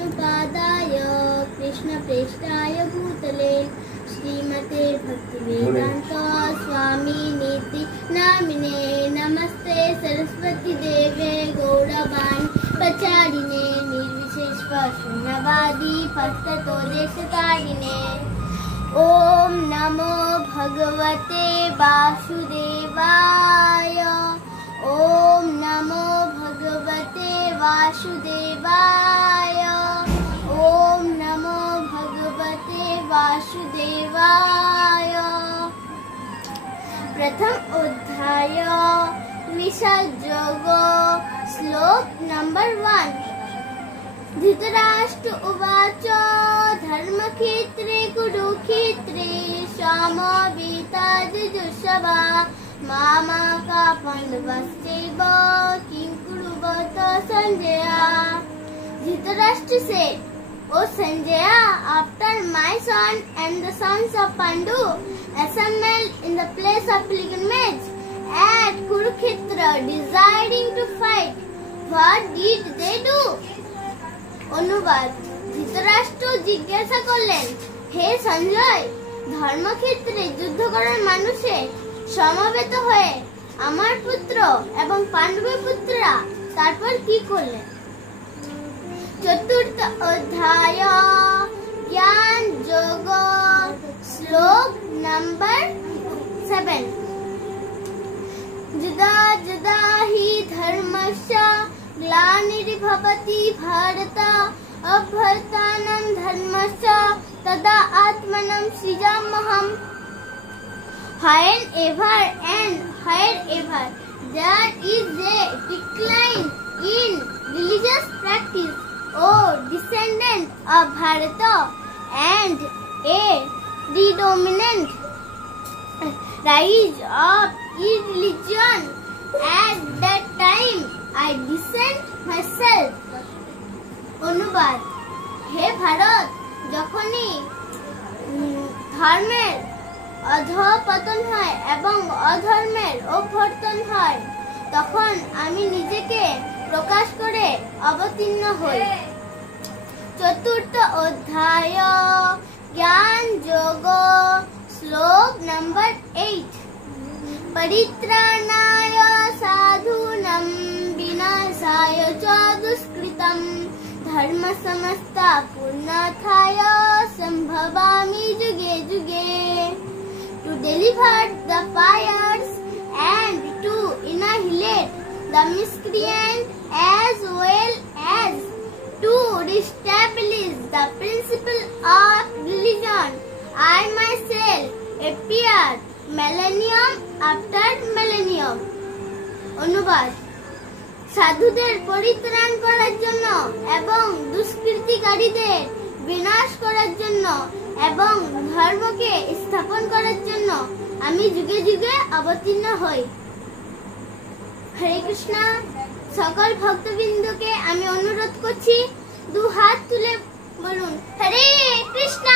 विष्णुपादाय कृष्णप्रेष्ठाय भूतले श्रीमते भक्तिवेदांत स्वामिनीति नामिने नमस्ते सरस्वती देवे गौरवाणी प्रचारिणे निर्विशेष शून्यवादी पस्ततोदेशकारिणे। ओम नमो भगवते वासुदेवाय। ओम नमो भगवते वासुदेवाय। ओम नमो भगवते वासुदेवाय। प्रथम अध्याय विषयोगो श्लोक नंबर 1। धृतराष्ट्र उवाच धर्मक्षेत्रे कुरुक्षेत्रे समवेताजुषवा मामाका पांडवश्चैव किं कुर्वत Sanjay. Dhritarashtra said, O Sanjaya, after my son and the sons of Pandu assembled in the place of pilgrimage at Kurukshetra, deciding to fight, what did they do? অনুবাদ। ধৃতরাষ্ট্র জিজ্ঞাসা করলেন, হে সঞ্জয়, ধর্মক্ষেত্রে যুদ্ধ করার মানুষে সমবেত হয়ে আমার পুত্র এবং পাণ্ডবের পুত্ররা তারপর কি করলেন? চতুর্থ অধ্যায় জ্ঞান যোগ শ্লোক নাম্বার 7। যদা যদা হি ধর্মস্য গ্লানির্ভবতি ভারত অভ্যুত্থাनं ধর্মস্য তদা আত্মनं সৃজাম্যহম। Wherever there is a decline in religious practice, O descendant of Bharata, and a predominant rise of irreligion, at that time I dissent myself. অনুবাদ। হে ভারত, যখনই ধর্মের অধঃপতন হয় এবং অধর্মের অভ্যুত্থান হয়, তখন আমি নিজেকে প্রকাশ করে অবতীর্ণ হই। চতুর্থ অধ্যায় জ্ঞান যোগ শ্লোক নাম্বার 8। পরিত্রাণায় সাধূনাং বিনাশায় চ দুষ্কৃতং ধর্ম সংস্থাপনার্থায় সম্ভবামি যুগে যুগে। To deliver the fires and to annihilate the miscreant as well as to reestablish the principle of religion, I myself appeared millennium after millennium. অনুবাদ। সাধুদের পরিত্রাণ করার জন্য এবং দুষ্কৃতিকারীদের বিনাশ করার জন্য এবং ধর্মকে স্থাপন করার জন্য আমি যুগে যুগে অবতীর্ণ হই। হরে কৃষ্ণ। সকল ভক্তবৃন্দকে আমি অনুরোধ করছি, 2 হাত তুলে বলুন হরে কৃষ্ণ।